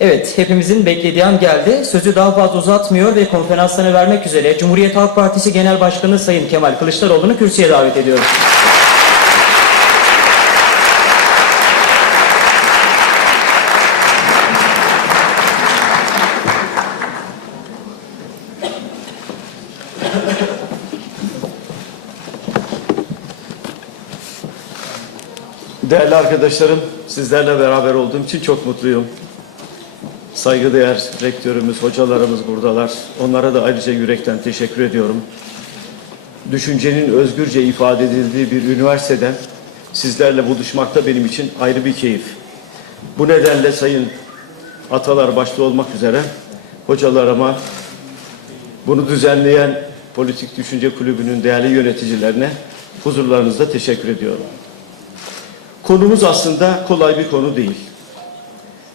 Evet, hepimizin beklediği an geldi. Sözü daha fazla uzatmıyor ve konferanslarını vermek üzere Cumhuriyet Halk Partisi Genel Başkanı Sayın Kemal Kılıçdaroğlu'nu kürsüye davet ediyoruz. Değerli arkadaşlarım, sizlerle beraber olduğum için çok mutluyum. Saygıdeğer rektörümüz, hocalarımız buradalar. Onlara da ayrıca yürekten teşekkür ediyorum. Düşüncenin özgürce ifade edildiği bir üniversiteden sizlerle buluşmak da benim için ayrı bir keyif. Bu nedenle sayın atalar başta olmak üzere hocalarıma, bunu düzenleyen Politik Düşünce Kulübü'nün değerli yöneticilerine huzurlarınızda teşekkür ediyorum. Konumuz aslında kolay bir konu değil.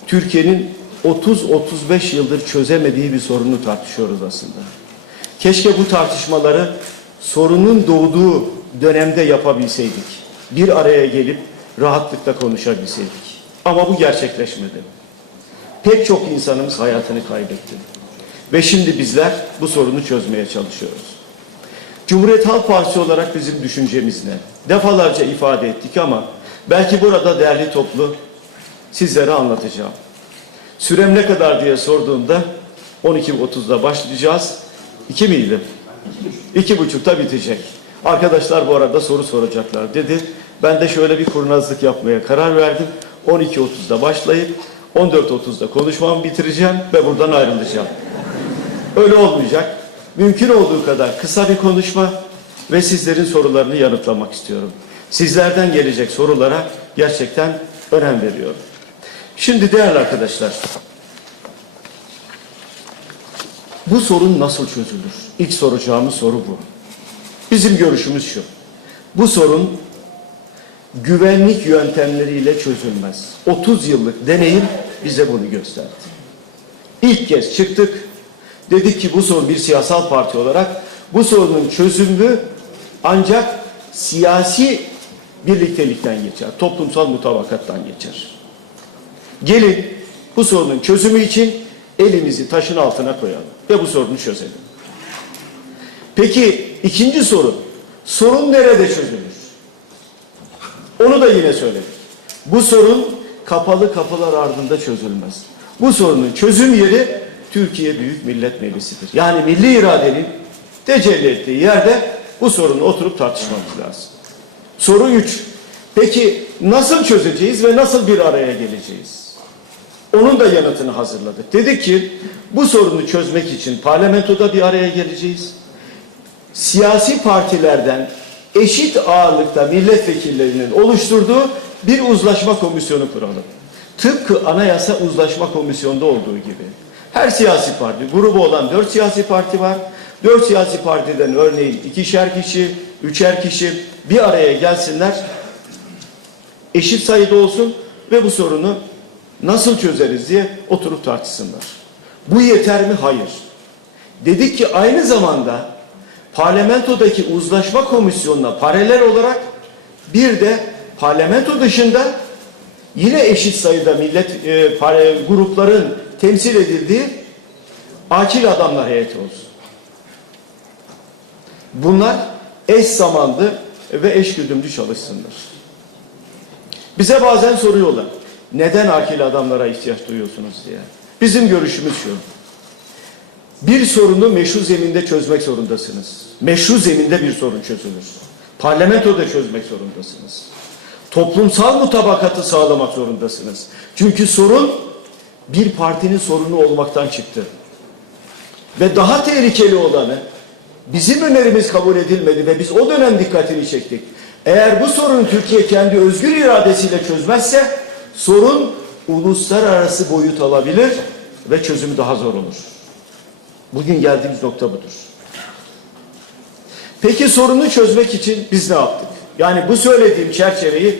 Türkiye'nin 30-35 yıldır çözemediği bir sorunu tartışıyoruz aslında. Keşke bu tartışmaları sorunun doğduğu dönemde yapabilseydik. Bir araya gelip rahatlıkla konuşabilseydik. Ama bu gerçekleşmedi. Pek çok insanımız hayatını kaybetti. Ve şimdi bizler bu sorunu çözmeye çalışıyoruz. Cumhuriyet Halk Partisi olarak bizim düşüncemiz ne? Defalarca ifade ettik ama belki burada değerli toplu sizlere anlatacağım. Sürem ne kadar diye sorduğumda 12.30'da başlayacağız. 2 miydi? İki buçukta bitecek. Arkadaşlar bu arada soru soracaklar dedi. Ben de şöyle bir kurnazlık yapmaya karar verdim. 12.30'da başlayıp 14.30'da konuşmamı bitireceğim ve buradan ayrılacağım. Öyle olmayacak. Mümkün olduğu kadar kısa bir konuşma ve sizlerin sorularını yanıtlamak istiyorum. Sizlerden gelecek sorulara gerçekten önem veriyorum. Şimdi değerli arkadaşlar, bu sorun nasıl çözülür? İlk soracağımız soru bu. Bizim görüşümüz şu. Bu sorun güvenlik yöntemleriyle çözülmez. 30 yıllık deneyim bize bunu gösterdi. İlk kez çıktık. Dedik ki bu sorun bir siyasal parti olarak bu sorunun çözümü ancak siyasi birliktelikten geçer. Toplumsal mutabakattan geçer. Gelin bu sorunun çözümü için elimizi taşın altına koyalım ve bu sorunu çözelim. Peki ikinci sorun. Sorun nerede çözülür? Onu da yine söyledik. Bu sorun kapalı kapılar ardında çözülmez. Bu sorunun çözüm yeri Türkiye Büyük Millet Meclisi'dir. Yani milli iradenin tecelli ettiği yerde bu sorunu oturup tartışmamız lazım. Soru 3. Peki nasıl çözeceğiz ve nasıl bir araya geleceğiz? Onun da yanıtını hazırladık. Dedik ki bu sorunu çözmek için parlamentoda bir araya geleceğiz. Siyasi partilerden eşit ağırlıkta milletvekillerinin oluşturduğu bir uzlaşma komisyonu kuralım. Tıpkı anayasa uzlaşma komisyonunda olduğu gibi. Her siyasi parti, grubu olan dört siyasi parti var. Dört siyasi partiden örneğin ikişer kişi, üçer kişi bir araya gelsinler. Eşit sayıda olsun ve bu sorunu nasıl çözeriz diye oturup tartışsınlar. Bu yeter mi? Hayır. Dedik ki aynı zamanda parlamentodaki uzlaşma komisyonuna paralel olarak bir de parlamento dışında yine eşit sayıda millet e, par- grupların temsil edildiği akil adamlar heyeti olsun. Bunlar eş zamanlı ve eş güdümlü çalışsınlar. Bize bazen soruyorlar. Neden akil adamlara ihtiyaç duyuyorsunuz diye. Bizim görüşümüz şu. Bir sorunu meşru zeminde çözmek zorundasınız. Meşru zeminde bir sorun çözülür. Parlamentoda çözmek zorundasınız. Toplumsal mutabakatı sağlamak zorundasınız. Çünkü sorun bir partinin sorunu olmaktan çıktı. Ve daha tehlikeli olanı bizim önerimiz kabul edilmedi ve biz o dönem dikkatini çektik. Eğer bu sorunu Türkiye kendi özgür iradesiyle çözmezse sorun uluslararası boyut alabilir ve çözümü daha zor olur. Bugün geldiğimiz nokta budur. Peki sorunu çözmek için biz ne yaptık? Yani bu söylediğim çerçeveyi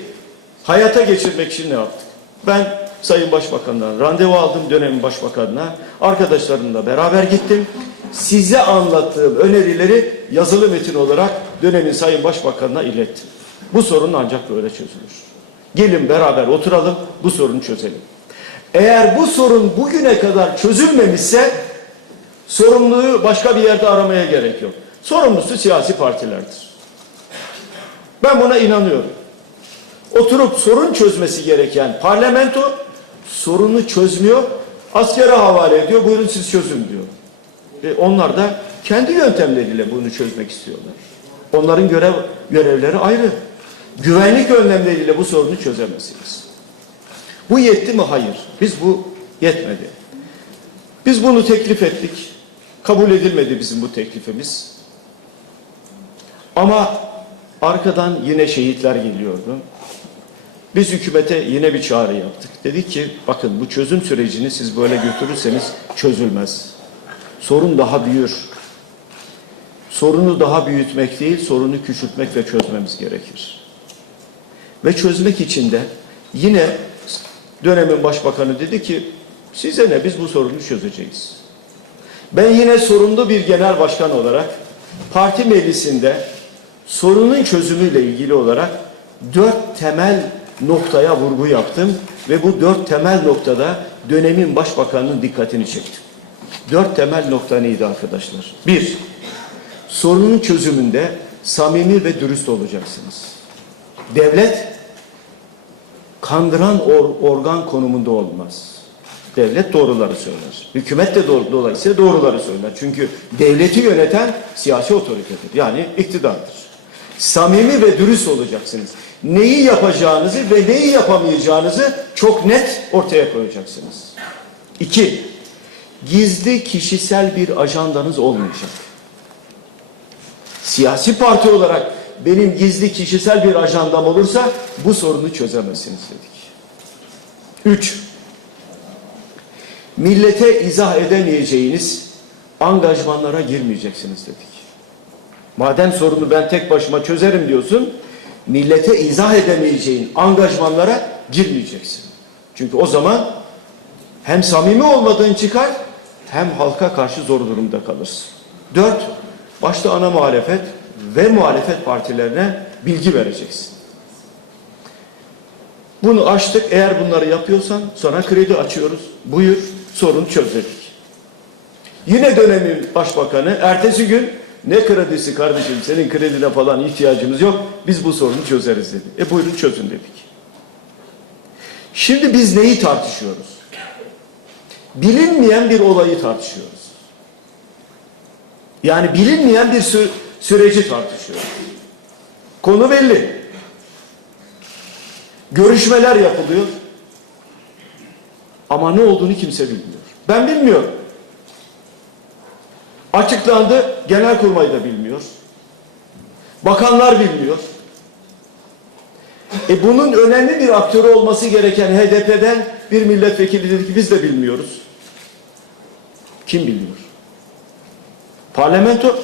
hayata geçirmek için ne yaptık? Ben Sayın Başbakan'dan randevu aldım dönemin başbakanına. Arkadaşlarımla beraber gittim. Size anlattığım önerileri yazılı metin olarak dönemin Sayın Başbakanına ilettim. Bu sorun ancak böyle çözülür. Gelin beraber oturalım, bu sorunu çözelim. Eğer bu sorun bugüne kadar çözülmemişse sorumluluğu başka bir yerde aramaya gerek yok. Sorumlusu siyasi partilerdir. Ben buna inanıyorum. Oturup sorun çözmesi gereken parlamento sorunu çözmüyor, askere havale ediyor, buyurun siz çözün diyor. E onlar da kendi yöntemleriyle bunu çözmek istiyorlar. Onların görev görevleri ayrı. Güvenlik önlemleriyle bu sorunu çözemezsiniz. Bu yetti mi? Hayır. Biz bu yetmedi. Biz bunu teklif ettik. Kabul edilmedi bizim bu teklifimiz. Ama arkadan yine şehitler geliyordu. Biz hükümete yine bir çağrı yaptık. Dedik ki bakın bu çözüm sürecini siz böyle götürürseniz çözülmez. Sorun daha büyür. Sorunu daha büyütmek değil, sorunu küçültmek ve çözmemiz gerekir. Ve çözmek için de yine dönemin başbakanı dedi ki size ne biz bu sorunu çözeceğiz. Ben yine sorumlu bir genel başkan olarak parti meclisinde sorunun çözümüyle ilgili olarak dört temel noktaya vurgu yaptım ve bu dört temel noktada dönemin başbakanının dikkatini çektim. Dört temel nokta neydi arkadaşlar? Bir, sorunun çözümünde samimi ve dürüst olacaksınız. Devlet kandıran or- organ konumunda olmaz. Devlet doğruları söyler. Hükümet de doğru, dolayısıyla doğruları söyler. Çünkü devleti yöneten siyasi otoritedir. Yani iktidardır. Samimi ve dürüst olacaksınız. Neyi yapacağınızı ve neyi yapamayacağınızı çok net ortaya koyacaksınız. İki, gizli kişisel bir ajandanız olmayacak. Siyasi parti olarak benim gizli kişisel bir ajandam olursa bu sorunu çözemezsiniz dedik. Üç, millete izah edemeyeceğiniz angajmanlara girmeyeceksiniz dedik. Madem sorunu ben tek başıma çözerim diyorsun, millete izah edemeyeceğin angajmanlara girmeyeceksin. Çünkü o zaman hem samimi olmadığın çıkar, hem halka karşı zor durumda kalırsın. Dört, başta ana muhalefet ve muhalefet partilerine bilgi vereceksin. Bunu açtık. Eğer bunları yapıyorsan sonra kredi açıyoruz. Buyur sorun çözdük. Yine dönemin başbakanı ertesi gün ne kredisi kardeşim senin kredine falan ihtiyacımız yok. Biz bu sorunu çözeriz dedi. E buyurun çözün dedik. Şimdi biz neyi tartışıyoruz? Bilinmeyen bir olayı tartışıyoruz. Yani bilinmeyen bir süreci tartışıyoruz. Konu belli. Görüşmeler yapılıyor. Ama ne olduğunu kimse bilmiyor. Ben bilmiyorum. Açıklandı, genelkurmay da bilmiyor. Bakanlar bilmiyor. E bunun önemli bir aktörü olması gereken HDP'den bir milletvekili dedi ki biz de bilmiyoruz. Kim biliyor? Parlamento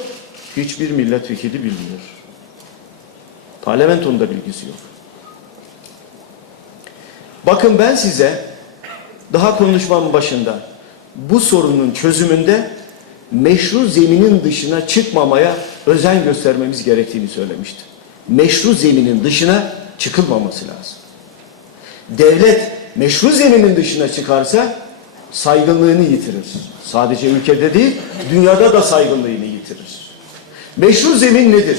hiçbir milletvekili bilmiyor. Parlamentonun da bilgisi yok. Bakın ben size daha konuşmamın başında bu sorunun çözümünde meşru zeminin dışına çıkmamaya özen göstermemiz gerektiğini söylemiştim. Meşru zeminin dışına çıkılmaması lazım. Devlet meşru zeminin dışına çıkarsa saygınlığını yitirir. Sadece ülkede değil, dünyada da saygınlığını yitirir. Meşru zemin nedir?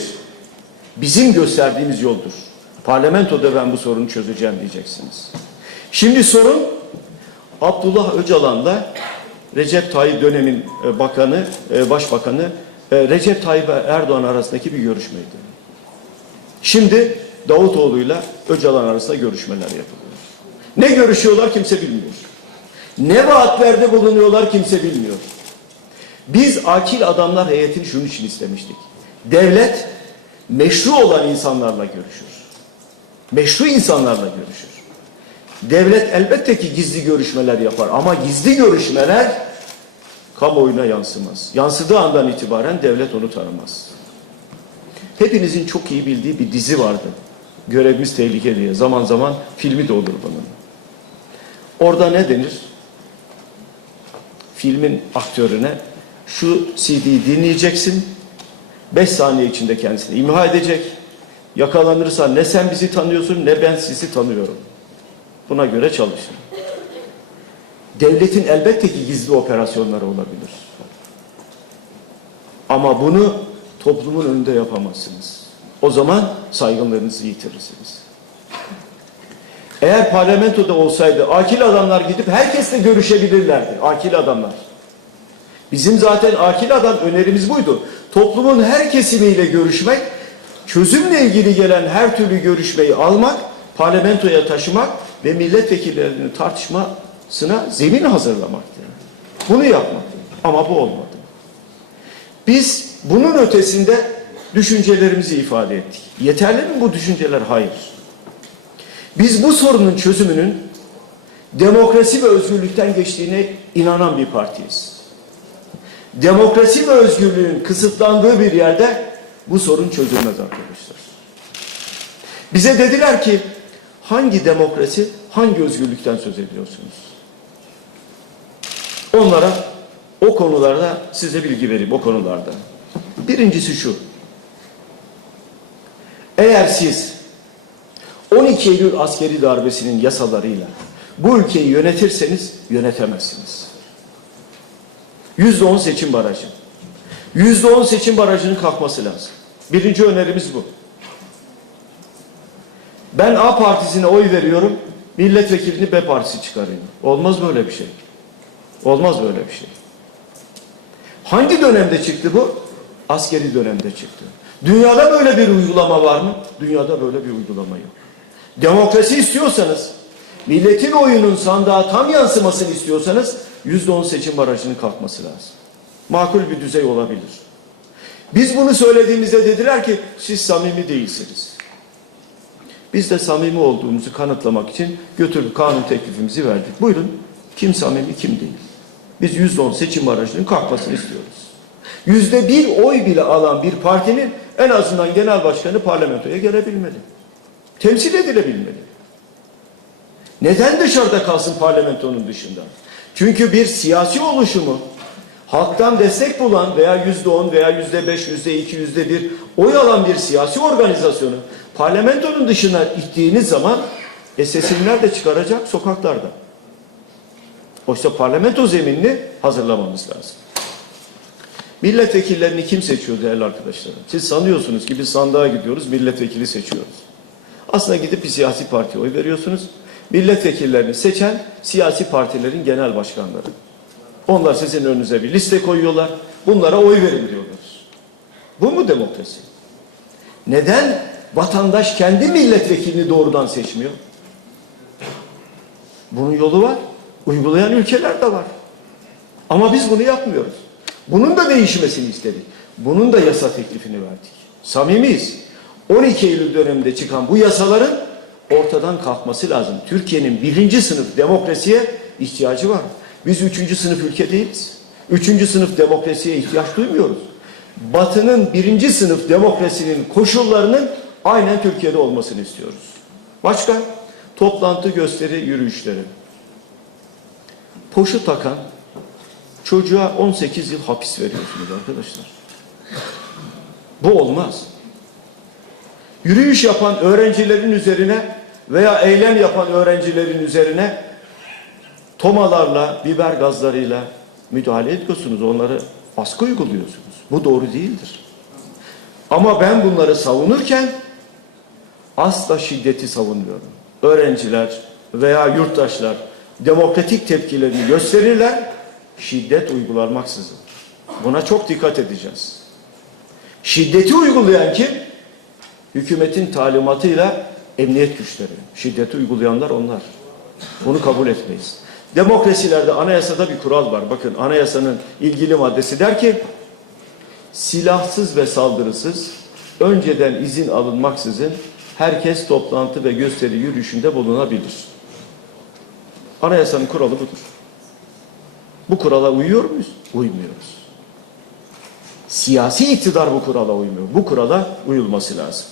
Bizim gösterdiğimiz yoldur. Parlamentoda ben bu sorunu çözeceğim diyeceksiniz. Şimdi sorun Abdullah Öcalan'la Recep Tayyip dönemin e, bakanı, e, başbakanı e, Recep Tayyip Erdoğan arasındaki bir görüşmeydi. Şimdi Davutoğlu'yla Öcalan arasında görüşmeler yapılıyor. Ne görüşüyorlar kimse bilmiyor. Ne vaatlerde bulunuyorlar kimse bilmiyor. Biz akil adamlar heyetini şunun için istemiştik. Devlet meşru olan insanlarla görüşür. Meşru insanlarla görüşür. Devlet elbette ki gizli görüşmeler yapar ama gizli görüşmeler kamuoyuna yansımaz. Yansıdığı andan itibaren devlet onu tanımaz. Hepinizin çok iyi bildiği bir dizi vardı. Görevimiz tehlike diye. Zaman zaman filmi de olur bunun. Orada ne denir? Filmin aktörüne şu CD'yi dinleyeceksin. 5 saniye içinde kendisini imha edecek. Yakalanırsa ne sen bizi tanıyorsun ne ben sizi tanıyorum. Buna göre çalışın. Devletin elbette ki gizli operasyonları olabilir. Ama bunu toplumun önünde yapamazsınız. O zaman saygınlığınızı yitirirsiniz. Eğer parlamentoda olsaydı akil adamlar gidip herkesle görüşebilirlerdi. Akil adamlar. Bizim zaten akil adam önerimiz buydu. Toplumun her kesimiyle görüşmek, çözümle ilgili gelen her türlü görüşmeyi almak, parlamentoya taşımak ve milletvekillerinin tartışmasına zemin hazırlamaktı. Bunu yapmak. Ama bu olmadı. Biz bunun ötesinde düşüncelerimizi ifade ettik. Yeterli mi bu düşünceler? Hayır. Biz bu sorunun çözümünün demokrasi ve özgürlükten geçtiğine inanan bir partiyiz. Demokrasi ve özgürlüğün kısıtlandığı bir yerde bu sorun çözülmez arkadaşlar. Bize dediler ki hangi demokrasi, hangi özgürlükten söz ediyorsunuz? Onlara o konularda size bilgi vereyim o konularda. Birincisi şu. Eğer siz 12 Eylül askeri darbesinin yasalarıyla bu ülkeyi yönetirseniz yönetemezsiniz. Yüzde on seçim barajı. Yüzde on seçim barajının kalkması lazım. Birinci önerimiz bu. Ben A partisine oy veriyorum, milletvekilini B partisi çıkarıyor. Olmaz böyle bir şey. Olmaz böyle bir şey. Hangi dönemde çıktı bu? Askeri dönemde çıktı. Dünyada böyle bir uygulama var mı? Dünyada böyle bir uygulama yok. Demokrasi istiyorsanız, milletin oyunun sandığa tam yansımasını istiyorsanız yüzde on seçim barajının kalkması lazım. Makul bir düzey olabilir. Biz bunu söylediğimizde dediler ki siz samimi değilsiniz. Biz de samimi olduğumuzu kanıtlamak için götürdük kanun teklifimizi verdik. Buyurun kim samimi kim değil. Biz yüzde on seçim barajının kalkmasını istiyoruz. Yüzde bir oy bile alan bir partinin en azından genel başkanı parlamentoya gelebilmeli. Temsil edilebilmeli. Neden dışarıda kalsın parlamentonun dışında? Çünkü bir siyasi oluşumu halktan destek bulan veya yüzde on veya yüzde beş, yüzde iki, yüzde bir oy alan bir siyasi organizasyonu parlamentonun dışına ittiğiniz zaman e sesini nerede çıkaracak? Sokaklarda. Oysa parlamento zeminini hazırlamamız lazım. Milletvekillerini kim seçiyor değerli arkadaşlarım? Siz sanıyorsunuz ki biz sandığa gidiyoruz, milletvekili seçiyoruz. Aslında gidip bir siyasi partiye oy veriyorsunuz. Milletvekillerini seçen siyasi partilerin genel başkanları. Onlar sizin önünüze bir liste koyuyorlar. Bunlara oy verin diyorlar. Bu mu demokrasi? Neden vatandaş kendi milletvekilini doğrudan seçmiyor? Bunun yolu var. Uygulayan ülkeler de var. Ama biz bunu yapmıyoruz. Bunun da değişmesini istedik. Bunun da yasa teklifini verdik. Samimiyiz. 12 Eylül döneminde çıkan bu yasaların ortadan kalkması lazım. Türkiye'nin birinci sınıf demokrasiye ihtiyacı var. Biz üçüncü sınıf ülke değiliz. Üçüncü sınıf demokrasiye ihtiyaç duymuyoruz. Batı'nın birinci sınıf demokrasinin koşullarının aynen Türkiye'de olmasını istiyoruz. Başka? Toplantı, gösteri, yürüyüşleri. Poşu takan çocuğa 18 yıl hapis veriyorsunuz arkadaşlar. Bu olmaz. Yürüyüş yapan öğrencilerin üzerine veya eylem yapan öğrencilerin üzerine tomalarla, biber gazlarıyla müdahale ediyorsunuz. Onları baskı uyguluyorsunuz. Bu doğru değildir. Ama ben bunları savunurken asla şiddeti savunmuyorum. Öğrenciler veya yurttaşlar demokratik tepkilerini gösterirler, şiddet uygulanmaksızın. Buna çok dikkat edeceğiz. Şiddeti uygulayan kim? Hükümetin talimatıyla emniyet güçleri. Şiddeti uygulayanlar onlar. Bunu kabul etmeyiz. Demokrasilerde anayasada bir kural var. Bakın anayasanın ilgili maddesi der ki silahsız ve saldırısız önceden izin alınmaksızın herkes toplantı ve gösteri yürüyüşünde bulunabilir. Anayasanın kuralı budur. Bu kurala uyuyor muyuz? Uymuyoruz. Siyasi iktidar bu kurala uymuyor. Bu kurala uyulması lazım.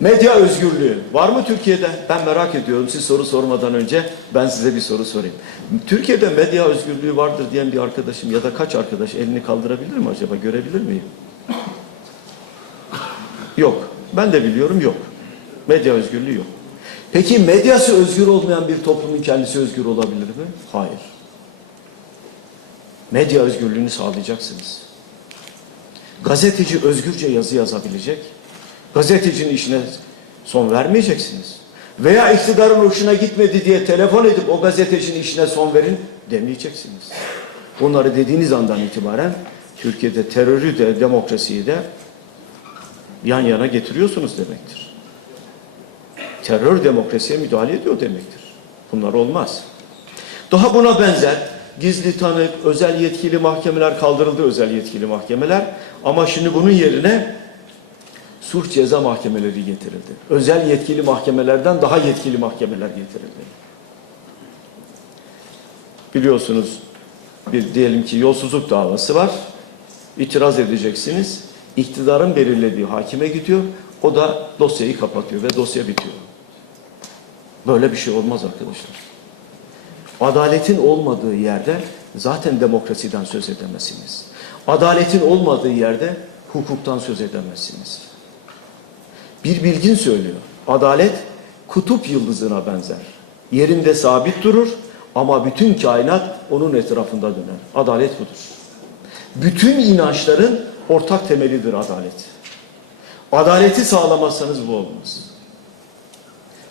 Medya özgürlüğü var mı Türkiye'de? Ben merak ediyorum. Siz soru sormadan önce ben size bir soru sorayım. Türkiye'de medya özgürlüğü vardır diyen bir arkadaşım ya da kaç arkadaş elini kaldırabilir mi acaba? Görebilir miyim? Yok. Ben de biliyorum yok. Medya özgürlüğü yok. Peki medyası özgür olmayan bir toplumun kendisi özgür olabilir mi? Hayır. Medya özgürlüğünü sağlayacaksınız. Gazeteci özgürce yazı yazabilecek. Gazetecinin işine son vermeyeceksiniz. Veya iktidarın hoşuna gitmedi diye telefon edip o gazetecinin işine son verin demeyeceksiniz. Bunları dediğiniz andan itibaren Türkiye'de terörü de demokrasiyi de yan yana getiriyorsunuz demektir. Terör demokrasiye müdahale ediyor demektir. Bunlar olmaz. Daha buna benzer gizli tanık, özel yetkili mahkemeler kaldırıldı özel yetkili mahkemeler. Ama şimdi bunun yerine suç ceza mahkemeleri getirildi. Özel yetkili mahkemelerden daha yetkili mahkemeler getirildi. Biliyorsunuz bir diyelim ki yolsuzluk davası var. İtiraz edeceksiniz. İktidarın belirlediği hakime gidiyor. O da dosyayı kapatıyor ve dosya bitiyor. Böyle bir şey olmaz arkadaşlar. Adaletin olmadığı yerde zaten demokrasiden söz edemezsiniz. Adaletin olmadığı yerde hukuktan söz edemezsiniz. Bir bilgin söylüyor. Adalet kutup yıldızına benzer. Yerinde sabit durur ama bütün kainat onun etrafında döner. Adalet budur. Bütün inançların ortak temelidir adalet. Adaleti sağlamazsanız bu olmaz.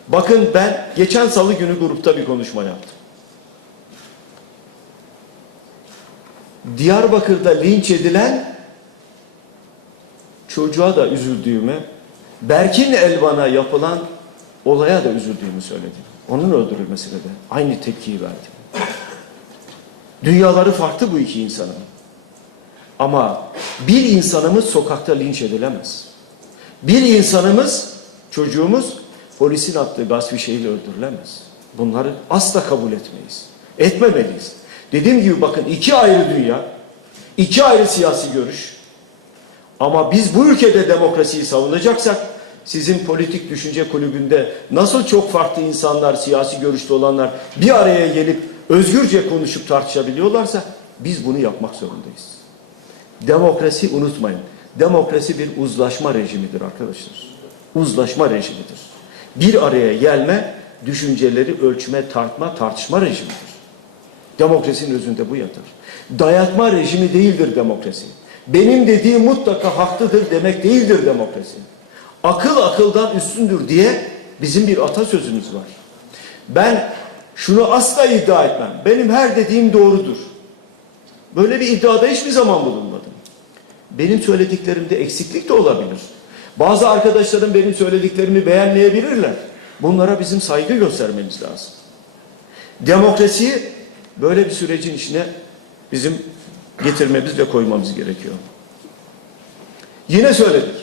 Bakın ben geçen salı günü grupta bir konuşma yaptım. Diyarbakır'da linç edilen çocuğa da üzüldüğümü, Berkin Elvan'a yapılan olaya da üzüldüğümü söyledim. Onun öldürülmesine de aynı tepkiyi verdim. Dünyaları farklı bu iki insanın. Ama bir insanımız sokakta linç edilemez. Bir insanımız, çocuğumuz polisin attığı gaz fişeğiyle öldürülemez. Bunları asla kabul etmeyiz. Etmemeliyiz. Dediğim gibi bakın iki ayrı dünya, iki ayrı siyasi görüş. Ama biz bu ülkede demokrasiyi savunacaksak sizin politik düşünce kulübünde nasıl çok farklı insanlar, siyasi görüşte olanlar bir araya gelip özgürce konuşup tartışabiliyorlarsa biz bunu yapmak zorundayız. Demokrasi unutmayın. Demokrasi bir uzlaşma rejimidir arkadaşlar. Uzlaşma rejimidir. Bir araya gelme, düşünceleri ölçme, tartma, tartışma rejimidir. Demokrasinin özünde bu yatar. Dayatma rejimi değildir demokrasi. Benim dediğim mutlaka haklıdır demek değildir demokrasi. Akıl akıldan üstündür diye bizim bir atasözümüz var. Ben şunu asla iddia etmem. Benim her dediğim doğrudur. Böyle bir iddiada hiçbir zaman bulunmadım. Benim söylediklerimde eksiklik de olabilir. Bazı arkadaşlarım benim söylediklerimi beğenmeyebilirler. Bunlara bizim saygı göstermemiz lazım. Demokrasiyi böyle bir sürecin içine bizim getirmemiz ve koymamız gerekiyor. Yine söyledik.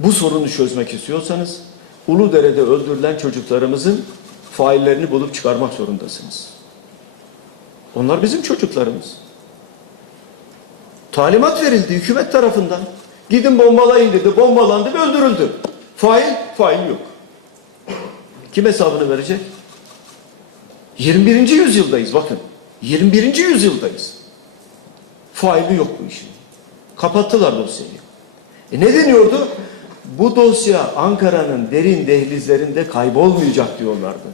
Bu sorunu çözmek istiyorsanız Uludere'de öldürülen çocuklarımızın faillerini bulup çıkarmak zorundasınız. Onlar bizim çocuklarımız. Talimat verildi hükümet tarafından. Gidin bombalayın dedi. Bombalandı ve öldürüldü. Fail, fail yok. Kim hesabını verecek? 21. yüzyıldayız bakın. 21. yüzyıldayız. Faili yok bu işin. Kapattılar dosyayı. E ne deniyordu? Bu dosya Ankara'nın derin dehlizlerinde kaybolmayacak diyorlardı.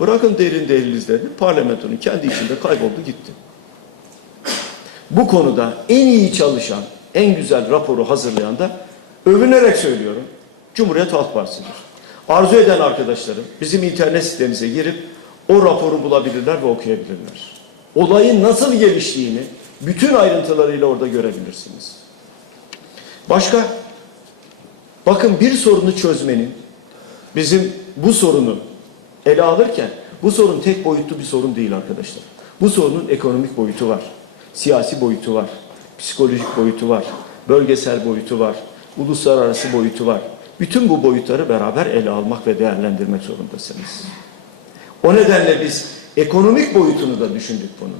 Bırakın derin dehlizlerini parlamentonun kendi içinde kayboldu gitti. Bu konuda en iyi çalışan, en güzel raporu hazırlayan da övünerek söylüyorum. Cumhuriyet Halk Partisi'dir. Arzu eden arkadaşlarım bizim internet sitemize girip o raporu bulabilirler ve okuyabilirler. Olayın nasıl geliştiğini bütün ayrıntılarıyla orada görebilirsiniz. Başka? Bakın bir sorunu çözmenin bizim bu sorunu ele alırken bu sorun tek boyutlu bir sorun değil arkadaşlar. Bu sorunun ekonomik boyutu var. Siyasi boyutu var. Psikolojik boyutu var. Bölgesel boyutu var. Uluslararası boyutu var. Bütün bu boyutları beraber ele almak ve değerlendirmek zorundasınız. O nedenle biz ekonomik boyutunu da düşündük bunun.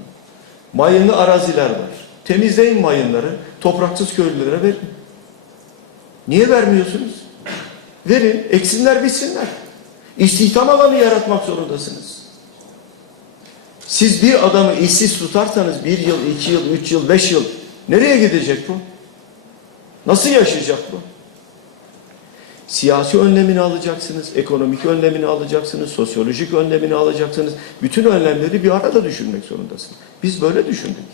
Mayınlı araziler var. Temizleyin mayınları, topraksız köylülere verin. Niye vermiyorsunuz? Verin, eksinler bitsinler. İstihdam alanı yaratmak zorundasınız. Siz bir adamı işsiz tutarsanız bir yıl, iki yıl, üç yıl, beş yıl nereye gidecek bu? Nasıl yaşayacak bu? Siyasi önlemini alacaksınız, ekonomik önlemini alacaksınız, sosyolojik önlemini alacaksınız. Bütün önlemleri bir arada düşünmek zorundasınız. Biz böyle düşündük.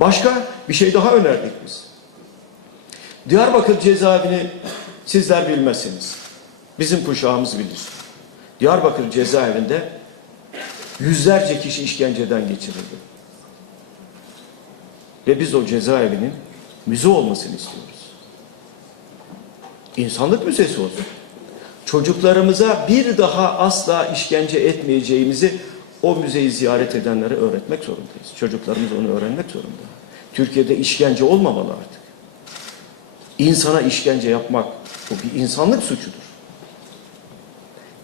Başka bir şey daha önerdik biz. Diyarbakır cezaevini sizler bilmezsiniz. Bizim kuşağımız bilir. Diyarbakır cezaevinde yüzlerce kişi işkenceden geçirildi. Ve biz o cezaevinin müze olmasını istiyoruz. İnsanlık müzesi olsun. Çocuklarımıza bir daha asla işkence etmeyeceğimizi o müzeyi ziyaret edenlere öğretmek zorundayız. Çocuklarımız onu öğrenmek zorunda. Türkiye'de işkence olmamalı artık. İnsana işkence yapmak bu bir insanlık suçudur.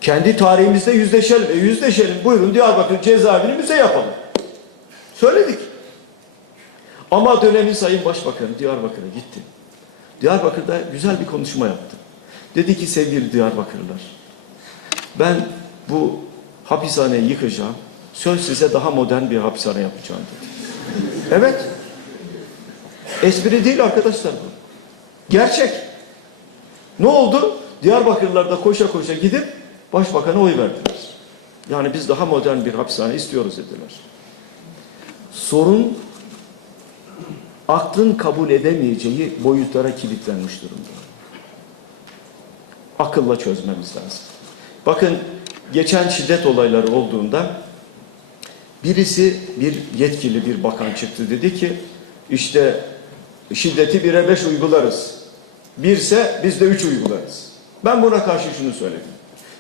Kendi tarihimizde yüzleşelim. E yüzleşelim. Buyurun Diyarbakır cezaevini müze yapalım. Söyledik. Ama dönemin Sayın Başbakanı Diyarbakır'a gitti. Diyarbakır'da güzel bir konuşma yaptı. Dedi ki sevgili Diyarbakırlılar, ben bu hapishaneyi yıkacağım, söz size daha modern bir hapishane yapacağım dedi. Evet. Espri değil arkadaşlar bu. Gerçek. Ne oldu? Diyarbakırlılar da koşa koşa gidip başbakana oy verdiler. Yani biz daha modern bir hapishane istiyoruz dediler. Sorun aklın kabul edemeyeceği boyutlara kilitlenmiş durumda. Akılla çözmemiz lazım. Bakın geçen şiddet olayları olduğunda birisi bir yetkili bir bakan çıktı dedi ki işte şiddeti bire beş uygularız. Birse biz de üç uygularız. Ben buna karşı şunu söyledim.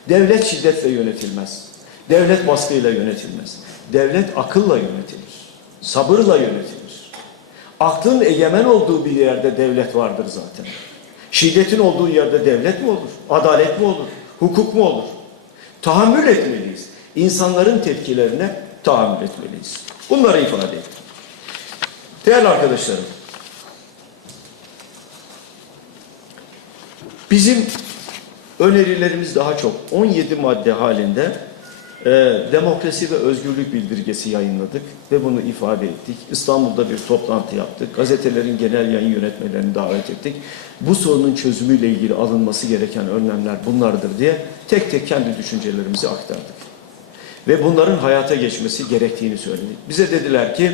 Devlet şiddetle yönetilmez. Devlet baskıyla yönetilmez. Devlet akılla yönetilir. Sabırla yönetilir. Aklın egemen olduğu bir yerde devlet vardır zaten. Şiddetin olduğu yerde devlet mi olur? Adalet mi olur? Hukuk mu olur? Tahammül etmeliyiz. İnsanların tepkilerine tahammül etmeliyiz. Bunları ifade ettim. Değerli arkadaşlarım, bizim önerilerimiz daha çok 17 madde halinde e, demokrasi ve özgürlük bildirgesi yayınladık ve bunu ifade ettik. İstanbul'da bir toplantı yaptık. Gazetelerin genel yayın yönetmelerini davet ettik. Bu sorunun çözümüyle ilgili alınması gereken önlemler bunlardır diye tek tek kendi düşüncelerimizi aktardık. Ve bunların hayata geçmesi gerektiğini söyledik. Bize dediler ki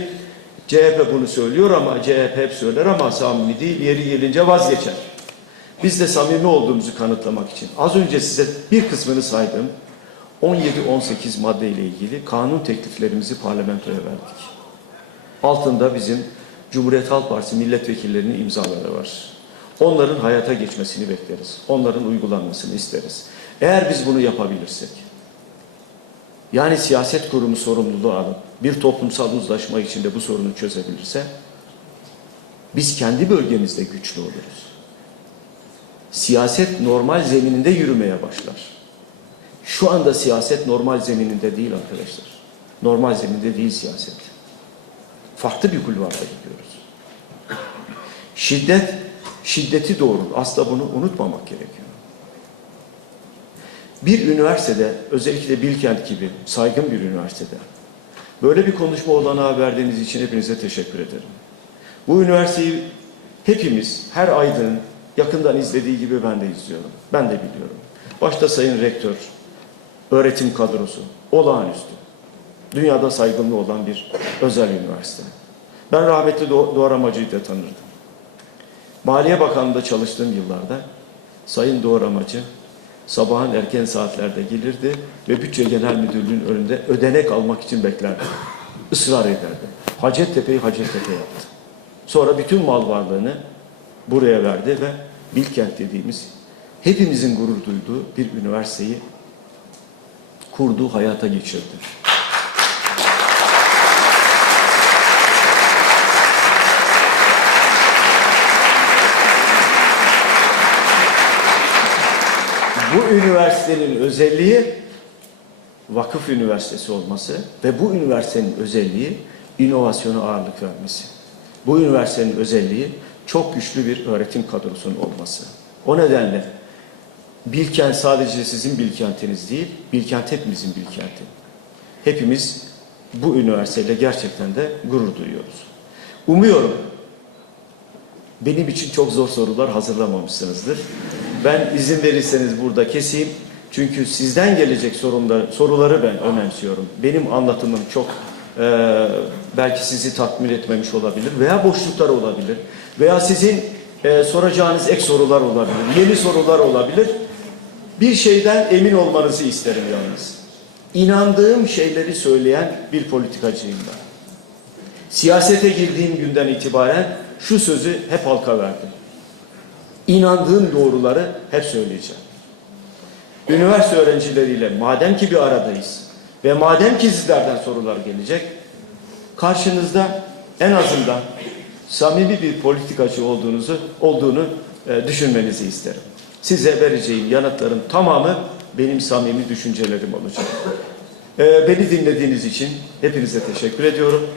CHP bunu söylüyor ama CHP hep söyler ama samimi değil, yeri gelince vazgeçer. Biz de samimi olduğumuzu kanıtlamak için az önce size bir kısmını saydım. 17-18 madde ile ilgili kanun tekliflerimizi parlamentoya verdik. Altında bizim Cumhuriyet Halk Partisi milletvekillerinin imzaları var. Onların hayata geçmesini bekleriz. Onların uygulanmasını isteriz. Eğer biz bunu yapabilirsek, yani siyaset kurumu sorumluluğu alıp bir toplumsal uzlaşma içinde bu sorunu çözebilirse, biz kendi bölgemizde güçlü oluruz. Siyaset normal zemininde yürümeye başlar. Şu anda siyaset normal zemininde değil arkadaşlar. Normal zeminde değil siyaset. Farklı bir kulvarda gidiyoruz. Şiddet, şiddeti doğurur. Aslında bunu unutmamak gerekiyor. Bir üniversitede, özellikle Bilkent gibi saygın bir üniversitede, böyle bir konuşma olanağı verdiğiniz için hepinize teşekkür ederim. Bu üniversiteyi hepimiz, her aydın yakından izlediği gibi ben de izliyorum. Ben de biliyorum. Başta Sayın Rektör, öğretim kadrosu, olağanüstü. Dünyada saygınlığı olan bir özel üniversite. Ben rahmetli Do- Doğram Hacı'yı da tanırdım. Maliye Bakanlığı'nda çalıştığım yıllarda Sayın Doğram Hacı sabahın erken saatlerde gelirdi ve Bütçe Genel Müdürlüğü'nün önünde ödenek almak için beklerdi. Israr ederdi. Hacettepe'yi Hacettepe yaptı. Sonra bütün mal varlığını buraya verdi ve Bilkent dediğimiz hepimizin gurur duyduğu bir üniversiteyi kurdu, hayata geçirdi. Bu üniversitenin özelliği vakıf üniversitesi olması ve bu üniversitenin özelliği inovasyona ağırlık vermesi. Bu üniversitenin özelliği çok güçlü bir öğretim kadrosunun olması. O nedenle Bilkent sadece sizin Bilkentiniz değil, Bilkent hepimizin Bilkenti. Hepimiz bu üniversiteyle gerçekten de gurur duyuyoruz. Umuyorum benim için çok zor sorular hazırlamamışsınızdır. Ben izin verirseniz burada keseyim. Çünkü sizden gelecek sorunlar, soruları ben önemsiyorum. Benim anlatımım çok e, belki sizi tatmin etmemiş olabilir veya boşluklar olabilir. Veya sizin e, soracağınız ek sorular olabilir, yeni sorular olabilir. Bir şeyden emin olmanızı isterim yalnız. İnandığım şeyleri söyleyen bir politikacıyım ben. Siyasete girdiğim günden itibaren şu sözü hep halka verdim. İnandığım doğruları hep söyleyeceğim. Üniversite öğrencileriyle madem ki bir aradayız ve madem ki sizlerden sorular gelecek, karşınızda en azından samimi bir politikacı olduğunuzu olduğunu e, düşünmenizi isterim. Size vereceğim yanıtların tamamı benim samimi düşüncelerim olacak. E, beni dinlediğiniz için hepinize teşekkür ediyorum.